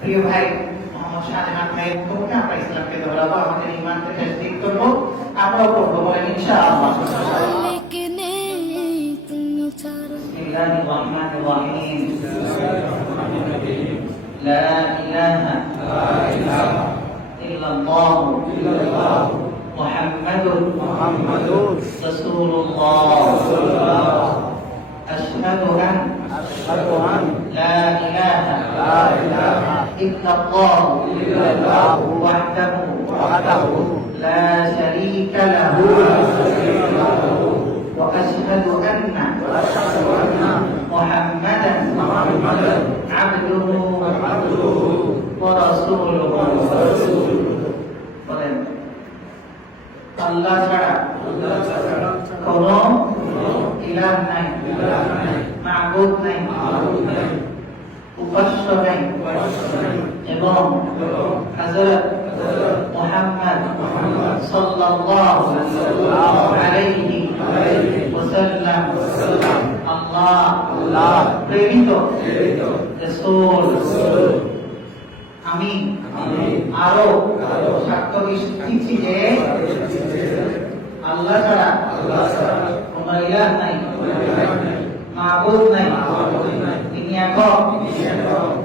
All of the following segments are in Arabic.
প্রিয় ভাই মোহাম্মদ শাহজাহান ভাইয়ের মুখোমুখি আমরা ইসলামকে ধরাবো আমাদের ইমানকে তসদিক করবো আমরাও করবো বলেন ইনশাআল্লাহ মালিক নেই তুমি ছাড়া بسم الله الرحمن الرحيم لا إله إلا الله محمد رسول الله أشهد أن لا إله إلا الله وحده لا شريك له وأشهد أن محمدا عبده ورسوله বলেন আল্লাহ ছাড়া কোন ইলাহ নাই মাহবুব নাই উপাস্য নাই এবং হযরত মুহাম্মদ সাল্লাল্লাহু ওয়াসাল্লাম, আল্লাহ প্রেরিত রাসূল আমি আরও সাক্ষ্য দিচ্ছি যে আল্লাহ ছাড়া কোন ইলাহ নাই মাহবুব নাই। তিনি একক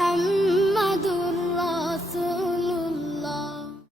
I'm.